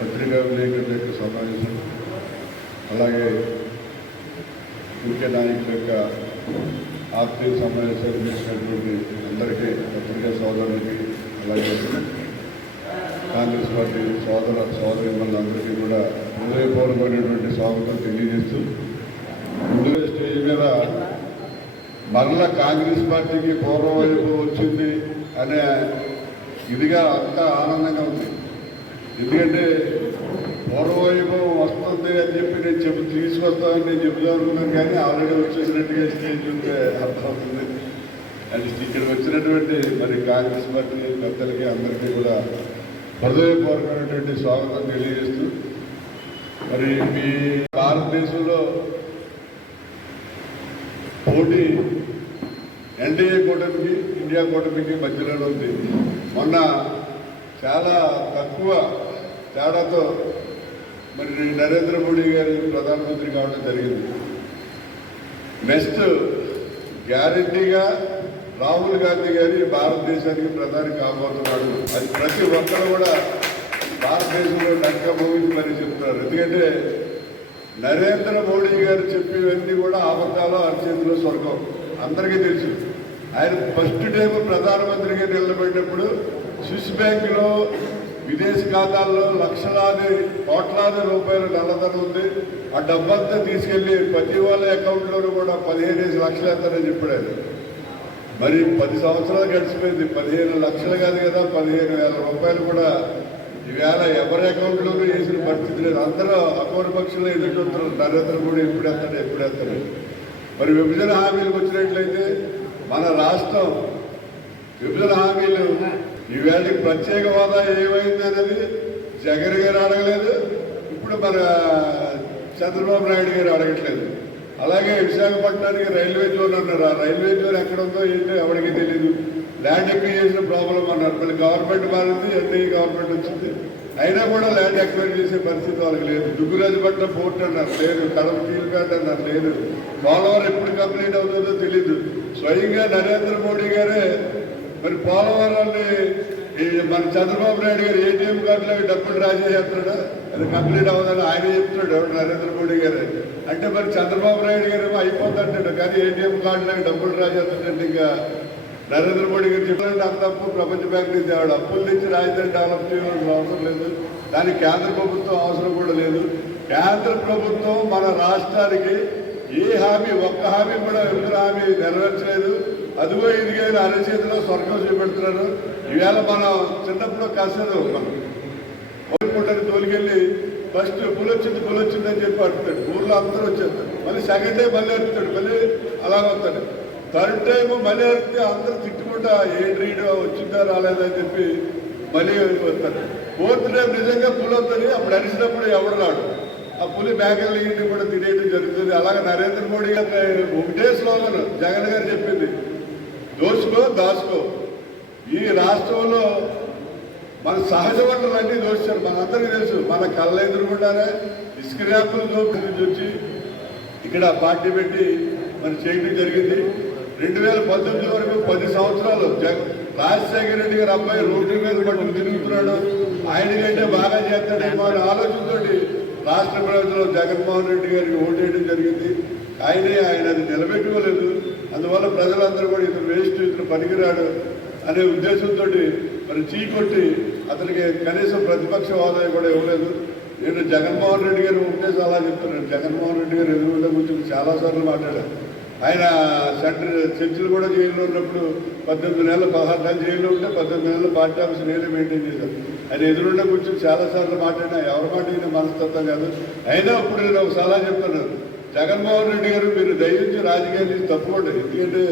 పత్రికా విలేకరుల యొక్క సమావేశం, అలాగే ముఖ్య నాయకుల యొక్క ఆర్థిక సమావేశాలు చేసినటువంటి అందరికీ, పత్రికా సోదరులకి, అలాగే కాంగ్రెస్ పార్టీ సోదరులందరికీ కూడా హృదయపూర్వకమైనటువంటి స్వాగతం తెలియజేస్తూ, ముందుగా స్టేజ్ మీద మరలా కాంగ్రెస్ పార్టీకి పూర్వవైపు వచ్చింది అనే ఇదిగా అంతా ఆనందంగా ఉంది. ఎందుకంటే పూర్వవైభవం వస్తుంది అని చెప్పి నేను తీసుకొస్తామని నేను చెబుదాం అనుకున్నాను, కానీ ఆల్రెడీ వచ్చేసినట్టుగా స్టేజ్ ఉంటే అర్థమవుతుంది. అది ఇక్కడ వచ్చినటువంటి మరి కాంగ్రెస్ పార్టీ పెద్దలకి అందరికీ కూడా హృదయపూర్వకమైనటువంటి స్వాగతం తెలియజేస్తూ, మరి మీ భారతదేశంలో పోటీ ఎన్డీఏ కూటమికి, ఇండియా కూటమికి మధ్యలో ఉంది. మొన్న చాలా తక్కువ తేడాతో మరి నరేంద్ర మోడీ గారు ప్రధానమంత్రి కావడం జరిగింది. నెక్స్ట్ గ్యారంటీగా రాహుల్ గాంధీ గారి భారతదేశానికి ప్రధాని కాబోతున్నాడు. అది ప్రతి ఒక్కరు కూడా భారతదేశంలో నక్కభూమి మరి చెప్తున్నారు. ఎందుకంటే నరేంద్ర మోడీ గారు చెప్పేవన్నీ కూడా అబద్ధాలు, అరచేతిలో స్వర్గం అందరికీ తెలుసు. ఆయన ఫస్ట్ టైం ప్రధానమంత్రిగా నిలబడినప్పుడు స్విస్ బ్యాంకులో విదేశీ ఖాతాల్లో లక్షలాది కోట్లాది రూపాయలు నల్లధనం ఉంది. ఆ డబ్బంతా తీసుకెళ్లి ప్రతి వాళ్ళ అకౌంట్లోనూ కూడా 15 లక్షలు ఎంతనే చెప్పాడు ఆయన. మరి 10 సంవత్సరాలు గడిచిపోయింది. 15 లక్షలు కాదు కదా, 15,000 రూపాయలు కూడా ఈవేళ ఎవరి అకౌంట్లోనూ వేసిన పరిస్థితి లేదు. అందరూ అకౌంట్ పక్షులు ఎదుర్కొంటున్నారు. నరేంద్ర మోడీ ఎప్పుడెత్తాడు. మరి విభజన హామీలకు వచ్చినట్లయితే మన రాష్ట్రం విభజన హామీలు ఈవేళకి ప్రత్యేక హోదా ఏమైంది అనేది జగన్ గారు అడగలేదు, ఇప్పుడు మన చంద్రబాబు నాయుడు గారు అడగట్లేదు. అలాగే విశాఖపట్నానికి రైల్వే జోన్ అన్నారు. ఆ రైల్వే జోన్ ఎక్కడ ఉందో ఏంటో ఎవరికి తెలియదు. ల్యాండ్ ఎక్విజిషన్ ప్రాబ్లం అన్నారు. మళ్ళీ గవర్నమెంట్ మారింది, ఎన్డీఏ గవర్నమెంట్ వచ్చింది, అయినా కూడా ల్యాండ్ ఎక్వైర్ చేసే పరిస్థితి వాళ్ళకి లేదు. దుగ్గురాజుపట్నం పోర్ట్ అన్నారు, లేదు. కడప స్టీల్ ప్లాంట్ అన్నారు, లేదు. పోలవరం ఎప్పుడు కంప్లీట్ అవుతుందో తెలీదు. స్వయంగా నరేంద్ర మోడీ గారే మరి పోలవరాన్ని మన చంద్రబాబు నాయుడు గారు ఏటీఎం కార్డులో డబ్బులు రాసేస్తాడు, అది కంప్లీట్ అవ్వదని ఆయన చెప్తున్నాడు. ఎవరు? నరేంద్ర మోడీ గారు. అంటే మరి చంద్రబాబు నాయుడు గారు అయిపోతుంటాడు, కానీ ఏటీఎం కార్డులో డబ్బులు రాసేస్తాడంటే ఇంకా నరేంద్ర మోడీ గారు చెప్పాలంటే అంత అప్పు ప్రపంచ బ్యాంక్ నుంచి ఆవిడ అప్పుల నుంచి రాజధాని డెవలప్ చేయాల్సిన అవసరం లేదు. దానికి కేంద్ర ప్రభుత్వం అవసరం కూడా లేదు. కేంద్ర ప్రభుత్వం మన రాష్ట్రానికి ఏ హామీ, ఒక్క హామీ కూడా విభజన హామీ నెరవేర్చలేదు. అదిగో ఇదిగా అరచేతిలో స్వర్గం చూపెడుతున్నారు. ఈవేళ మనం చిన్నప్పుడు కాసేది కోరుకుంటారు, తోలికెళ్ళి ఫస్ట్ పులొచ్చిందని చెప్పి అడుగుతాడు. ఊర్లో అందరూ వచ్చేస్తాడు. మళ్ళీ సెకండ్ టైం మళ్ళీ అడుగుతాడు, మళ్ళీ అలాగ వస్తాడు. థర్డ్ టైం మళ్ళీ అడిగితే అందరూ తిట్టుకుంటా ఏంటి వచ్చిందా రాలేదని చెప్పి మళ్ళీ వస్తాడు. ఫోర్త్ టైం నిజంగా పులి వస్తుంది. అప్పుడు అరిచినప్పుడు ఎవడు రాడు. ఆ పులి మేకలు ఇంటి కూడా తినేయడం జరుగుతుంది. అలాగే నరేంద్ర మోడీ గారు ఒకటే స్లోగన్ జగన్ గారు చెప్పింది, దోచుకో దాచుకో. ఈ రాష్ట్రంలో మన సహజ వనరులన్నీ దోచారు. మనందరికీ తెలుసు. మన కళ్ళ ఎదురుకుంటానే ఇసుక ర్యాంపులు దోపిడి వచ్చి ఇక్కడ పార్టీ పెట్టి మరి చేయడం జరిగింది. 2019 వరకు 10 సంవత్సరాలు రాజశేఖర రెడ్డి గారు అబ్బాయి రోడ్డు మీద పట్టుకు తిరుగుతున్నాడు. ఆయనకంటే బాగా చేస్తాడేమో అనే ఆలోచనతో రాష్ట్ర ప్రభుత్వంలో జగన్మోహన్ రెడ్డి గారికి ఓటేయడం జరిగింది. ఆయన అది నిలబెట్టుకోలేదు. అందువల్ల ప్రజలందరూ కూడా ఇతను వేస్ట్, ఇతను పనికిరాడు అనే ఉద్దేశంతో మరి చీకొట్టి అతనికి కనీసం ప్రతిపక్ష హోదా కూడా ఇవ్వలేదు. నేను జగన్మోహన్ రెడ్డి గారు ఒకటే సలహా చెప్తున్నాను. జగన్మోహన్ రెడ్డి గారు ఎదురుగుండా కూర్చొని చాలాసార్లు మాట్లాడారు. ఆయన చర్చలు కూడా జైల్లో ఉన్నప్పుడు 18 నెలలు 16 నెలలు జైల్లో ఉంటే 18 నెలలు పార్టీ ఆఫీస్ నేనే మెయింటైన్ చేశాను. ఆయన ఎదురుండా కూర్చొని చాలాసార్లు మాట్లాడినా ఎవరి మాట అయినా మనస్తత్వం కాదు. అయినా ఇప్పుడు నేను ఒక సలహా చెప్తున్నాను. జగన్మోహన్ రెడ్డి గారు మీరు దయించి రాజకీయాలు నుంచి తప్పుకోండి. ఎందుకంటే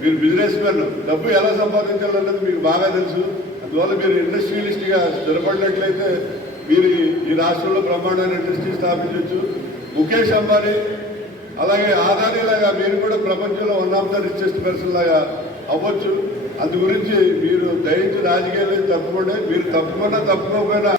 మీరు బిజినెస్ మ్యాన్, డబ్బు ఎలా సంపాదించాలన్నది మీకు బాగా తెలుసు. అందువల్ల మీరు ఇండస్ట్రియలిస్ట్గా స్థిరపడినట్లయితే మీరు ఈ రాష్ట్రంలో బ్రహ్మాండమైన ఇండస్ట్రీ స్థాపించవచ్చు. ముఖేష్ అంబానీ అలాగే ఆదాని లాగా మీరు కూడా ప్రపంచంలో 1 ఆఫ్ ద రిచెస్ట్ పర్సన్ లాగా అవ్వచ్చు. అందు గురించి మీరు దయించి రాజకీయాలు తప్పుకోండి. మీరు తప్పుకున్నా తప్పుకోకపోయినా